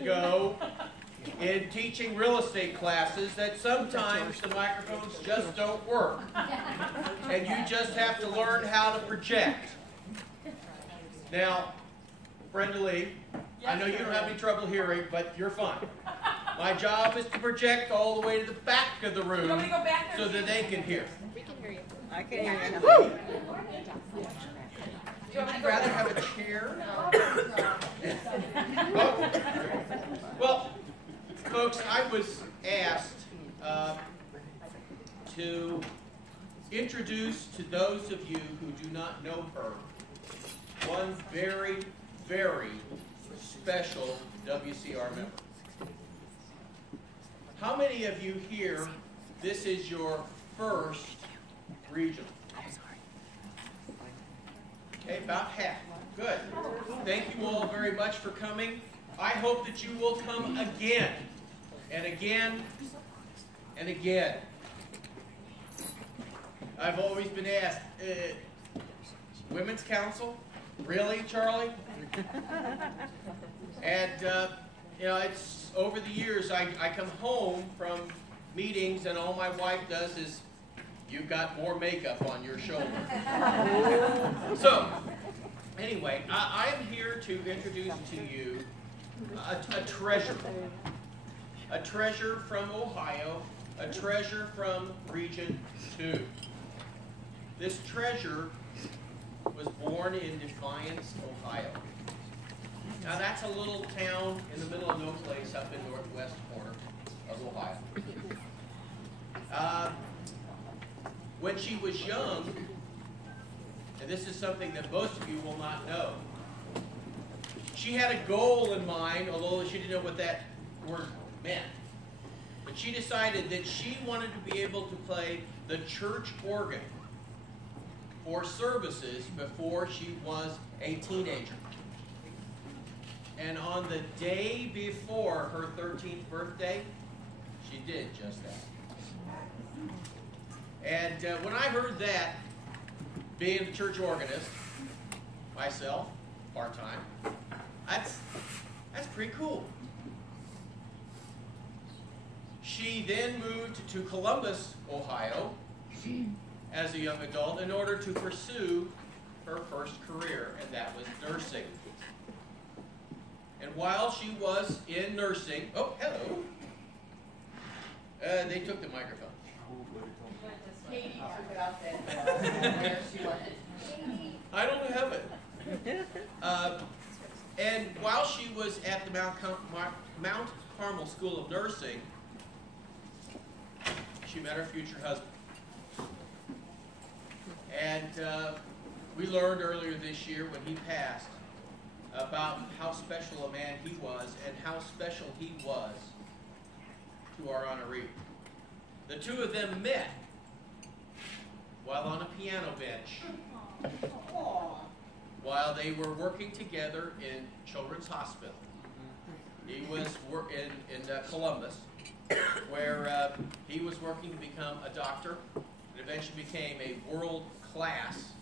ago in teaching real estate classes that sometimes the microphones just don't work. And you just have to learn how to project. Now, Brenda Lee, I know you don't have any trouble hearing, but you're fine. My job is to project all the way to the back of the room so that they can hear. We can hear you. I can hear you. Would you rather have a chair? Well, folks, I was asked to introduce to those of you who do not know her one very, very special WCR member. How many of you here, this is your first regional? Okay, about half. Good. Thank you all very much for coming. I hope that you will come again, and again, and again. I've always been asked, Women's Council? Really, Charlie? And, you know, it's over the years, I come home from meetings and all my wife does is, you've got more makeup on your shoulder. So, anyway, I am here to introduce to you a treasure. A treasure from Ohio, a treasure from Region 2. This treasure was born in Defiance, Ohio. Now that's a little town in the middle of no place up in northwest corner of Ohio. When she was young, and this is something that most of you will not know, she had a goal in mind, although she didn't know what that word meant. But she decided that she wanted to be able to play the church organ for services before she was a teenager. And on the day before her 13th birthday, she did just that. And when I heard that, being the church organist, myself, part-time, that's pretty cool. She then moved to Columbus, Ohio, as a young adult in order to pursue her first career, and that was nursing. And while she was in nursing, oh, hello, they took the microphone. Katie took out that where she wanted. I don't have it. And while she was at the Mount Carmel School of Nursing, she met her future husband. And we learned earlier this year when he passed about how special a man he was and how special he was to our honoree. The two of them met while on a piano bench, while they were working together in Children's Hospital. He was in Columbus, where he was working to become a doctor and eventually became a world-class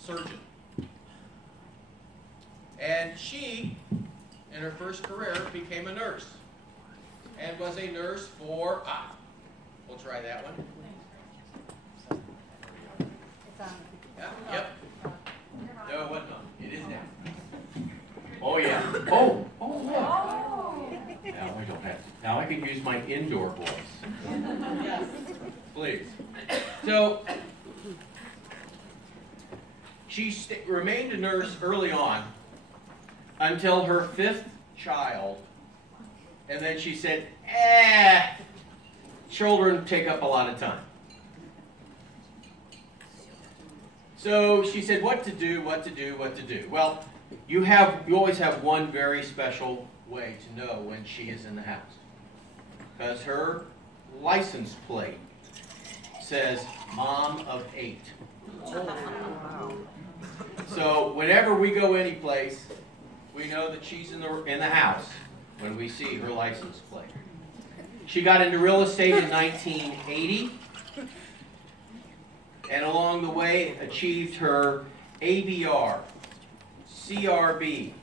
surgeon. And she, in her first career, became a nurse and was a nurse for, we'll try that one. Yeah, yep. No, it wasn't on. It is now. Oh, yeah. Oh, yeah. Now I don't have to. Now I can use my indoor voice. Yes. Please. So, she remained a nurse early on until her 5th child. And then she said, children take up a lot of time. So she said, what to do, what to do, what to do. Well, you always have one very special way to know when she is in the house. Because her license plate says Mom of 8. So whenever we go any place, we know that she's in the house when we see her license plate. She got into real estate in 1980. And along the way achieved her ABR, CRB,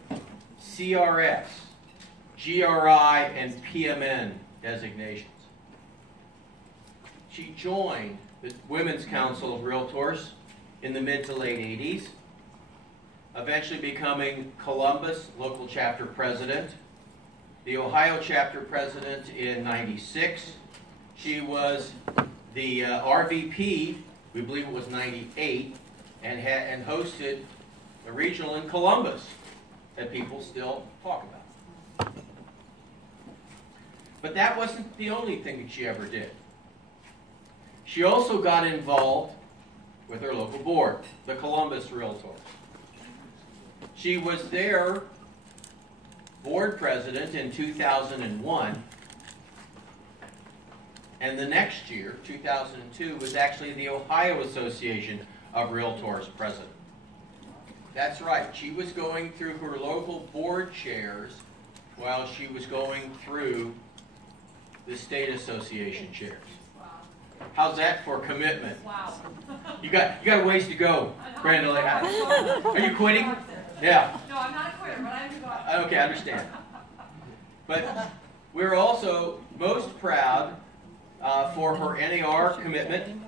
CRS, GRI, and PMN designations. She joined the Women's Council of Realtors in the mid to late 80s, eventually becoming Columbus local chapter president, the Ohio chapter president in '96. She was the RVP, we believe it was '98, and hosted a regional in Columbus that people still talk about. But that wasn't the only thing that she ever did. She also got involved with her local board, the Columbus Realtors. She was their board president in 2001, and the next year, 2002, was actually the Ohio Association of Realtors president. That's right, she was going through her local board chairs while she was going through the state association chairs. How's that for commitment? Wow. You got a ways to go, Brenda. Are you quitting? Yeah. No, I'm not a quitter, but I'm going. Okay, I understand. But we're also most proud for her NAR commitment,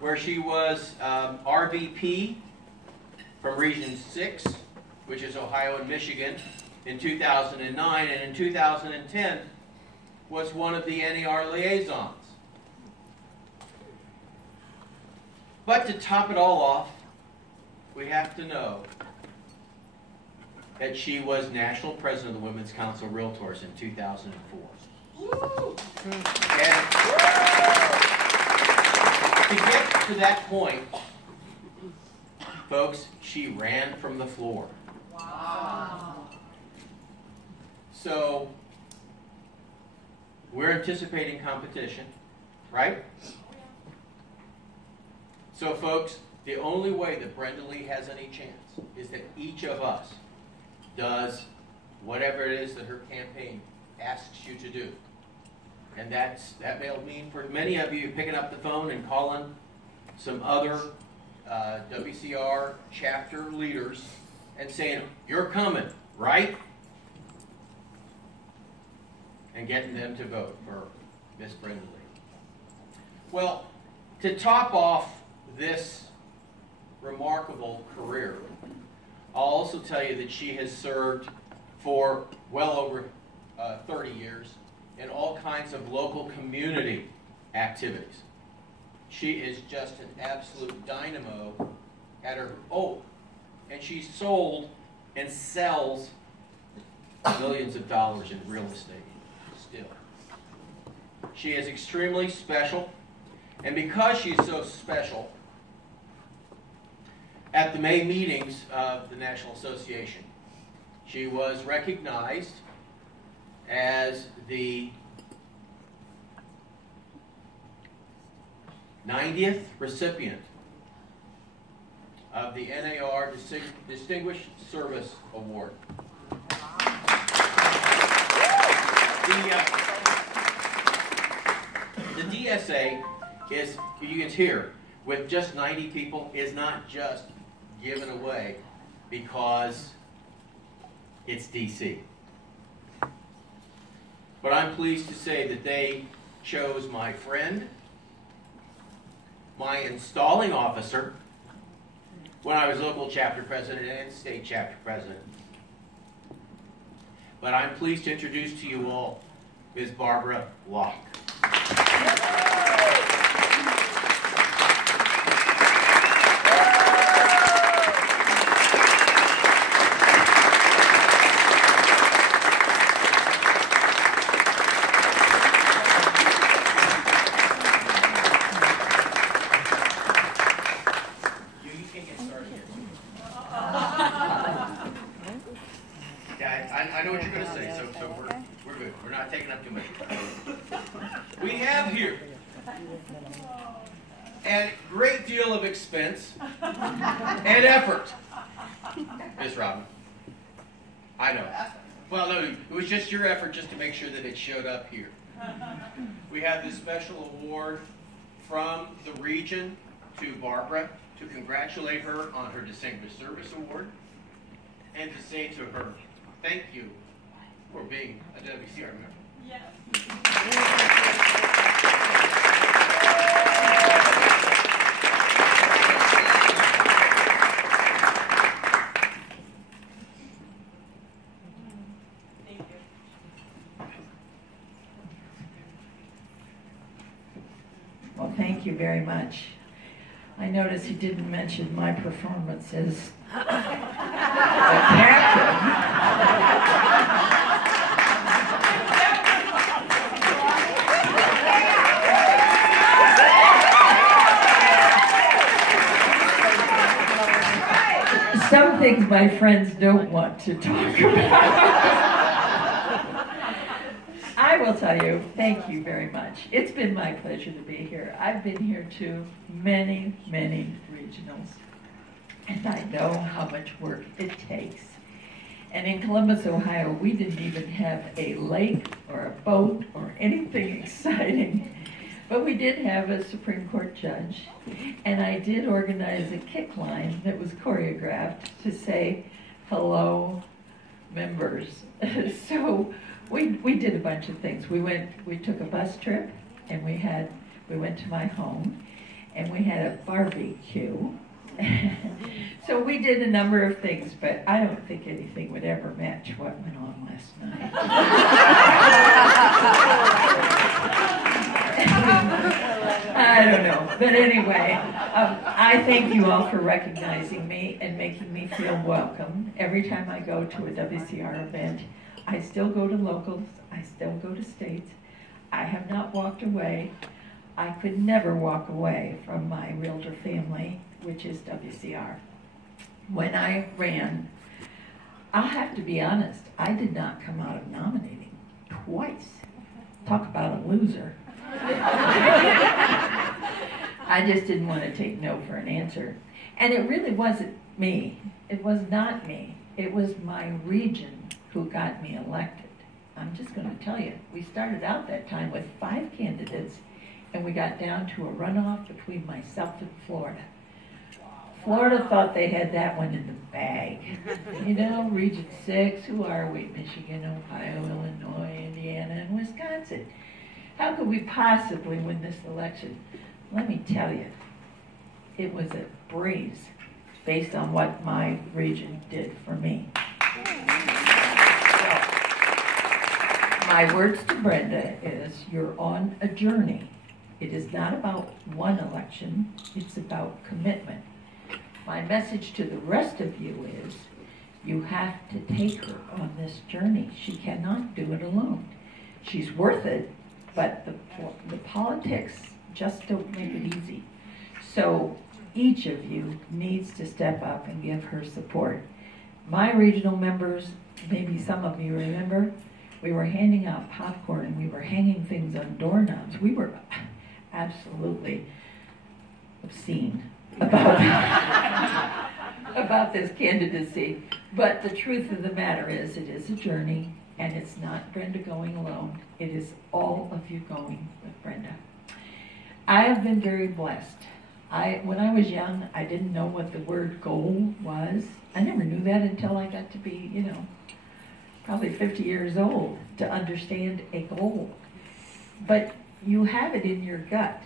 where she was RVP from Region 6, which is Ohio and Michigan, in 2009, and in 2010 was one of the NAR liaisons. But to top it all off, we have to know that she was National President of the Women's Council of Realtors in 2004. Woo! And to get to that point, folks, she ran from the floor. Wow. So, we're anticipating competition, right? So, folks, the only way that Brenda Lee has any chance is that each of us does whatever it is that her campaign asks you to do. And that may mean for many of you picking up the phone and calling some other WCR chapter leaders and saying, "You're coming, right?" And getting them to vote for Miss Brenda Lee. Well, to top off this remarkable career, I'll also tell you that she has served for well over 30 years in all kinds of local community activities. She is just an absolute dynamo at her, and she sold and sells millions of dollars in real estate still. She is extremely special, and because she's so special, at the May meetings of the National Association, she was recognized as the 90th recipient of the NAR Distinguished Service Award. The DSA is, you can hear, with just 90 people, is not just given away because it's DC. But I'm pleased to say that they chose my friend, my installing officer, when I was local chapter president and state chapter president. But I'm pleased to introduce to you all Ms. Barbara Lach. I know what you're going to say, so we're good. We're not taking up too much time. We have here a great deal of expense and effort, Ms. Robin. I know. Well, no, it was just your effort just to make sure that it showed up here. We have this special award from the region to Barbara to congratulate her on her Distinguished Service Award and to say to her, thank you for being a WCR member. Yes. Thank you. Well, thank you very much. I noticed he didn't mention my performance as the captain. Some things my friends don't want to talk about. I will tell you, thank you very much. It's been my pleasure to be here. I've been here to many, many regionals, and I know how much work it takes. And in Columbus, Ohio, we didn't even have a lake or a boat or anything exciting. But we did have a Supreme Court judge, and I did organize a kick line that was choreographed to say, hello, members. So we did a bunch of things. We took a bus trip, and we went to my home, and we had a barbecue. So we did a number of things, but I don't think anything would ever match what went on last night. I don't know, but anyway, I thank you all for recognizing me and making me feel welcome. Every time I go to a WCR event, I still go to locals, I still go to states. I have not walked away. I could never walk away from my realtor family, which is WCR. When I ran, I'll have to be honest, I did not come out of nominating twice. Talk about a loser. I just didn't want to take no for an answer. And it really wasn't me. It was not me. It was my region who got me elected. I'm just going to tell you, we started out that time with 5 candidates, and we got down to a runoff between myself and Florida. Florida thought they had that one in the bag. You know, Region 6, who are we? Michigan, Ohio, Illinois, Indiana, and Wisconsin. How could we possibly win this election? Let me tell you, it was a breeze based on what my region did for me. My words to Brenda is, you're on a journey. It is not about one election, it's about commitment. My message to the rest of you is, you have to take her on this journey. She cannot do it alone. She's worth it, but the politics just don't make it easy. So each of you needs to step up and give her support. My regional members, maybe some of you remember, we were handing out popcorn and we were hanging things on doorknobs. We were absolutely obscene about this candidacy. But the truth of the matter is, it is a journey, and it's not Brenda going alone. It is all of you going with Brenda. I have been very blessed. When I was young, I didn't know what the word goal was. I never knew that until I got to be, probably 50 years old to understand a goal. But you have it in your gut.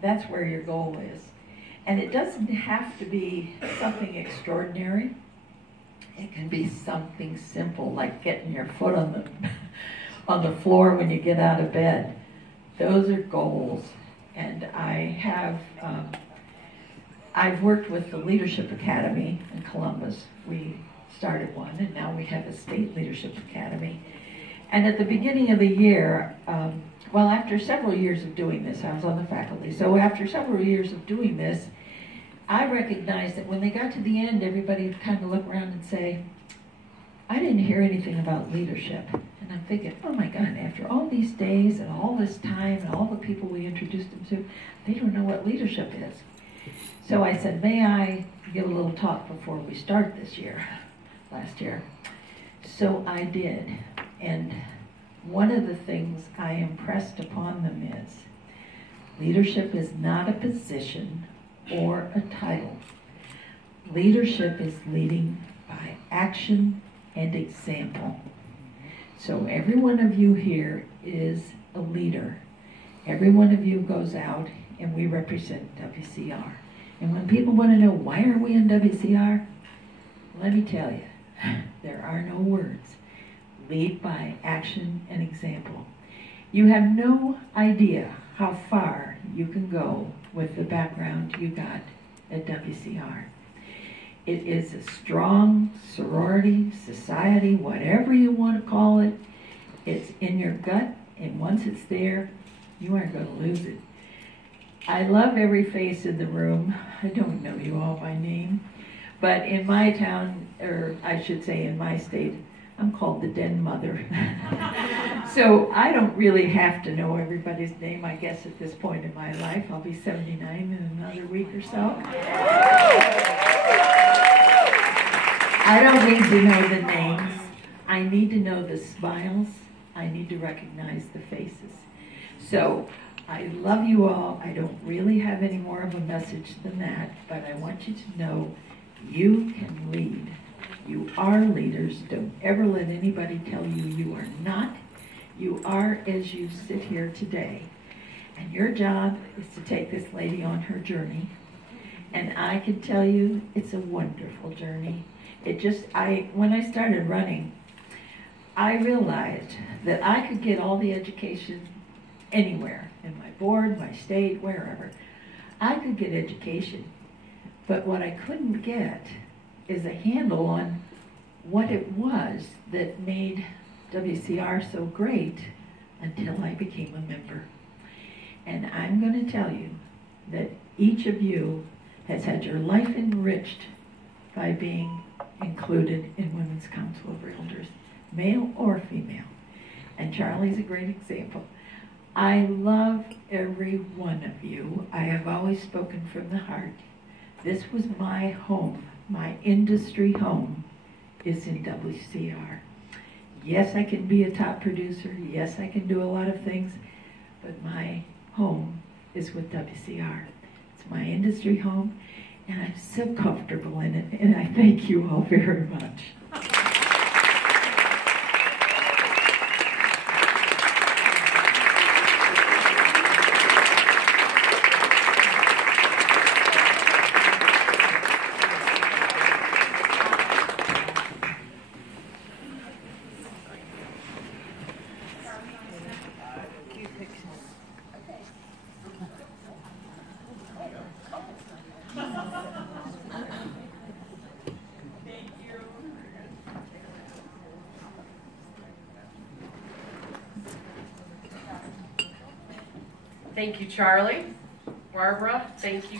That's where your goal is. And it doesn't have to be something extraordinary. It can be something simple, like getting your foot on the floor when you get out of bed. Those are goals. And I've worked with the Leadership Academy in Columbus. We started one, and now we have a state leadership academy. And at the beginning of the year, after several years of doing this, I was on the faculty, so after several years of doing this, I recognized that when they got to the end, everybody would kind of look around and say, I didn't hear anything about leadership. And I'm thinking, oh my God, after all these days and all this time and all the people we introduced them to, they don't know what leadership is. So I said, may I give a little talk before we start last year. So I did. And one of the things I impressed upon them is, leadership is not a position or a title. Leadership is leading by action and example. So every one of you here is a leader. Every one of you goes out and we represent WCR. And when people want to know why are we in WCR, let me tell you, there are no words. Lead by action and example. You have no idea how far you can go with the background you got at WCR. It is a strong sorority, society, whatever you want to call it. It's in your gut, and once it's there, you aren't going to lose it. I love every face in the room. I don't know you all by name, but in my town, or I should say in my state, I'm called the Den Mother. So I don't really have to know everybody's name, I guess, at this point in my life. I'll be 79 in another week or so. I don't need to know the names. I need to know the smiles. I need to recognize the faces. So I love you all. I don't really have any more of a message than that, but I want you to know you can lead. You are leaders. Don't ever let anybody tell you you are not. You are as you sit here today. And your job is to take this lady on her journey. And I can tell you it's a wonderful journey. When I started running, I realized that I could get all the education anywhere, in my board, my state, wherever. I could get education, but what I couldn't get is a handle on what it was that made WCR so great until I became a member. And I'm going to tell you that each of you has had your life enriched by being included in Women's Council of Realtors, male or female. And Charlie's a great example. I love every one of you. I have always spoken from the heart. This was my home. My industry home is in WCR. Yes, I can be a top producer. Yes, I can do a lot of things, but my home is with WCR. It's my industry home, and I'm so comfortable in it, and I thank you all very much. Thank you, Charlie. Barbara, thank you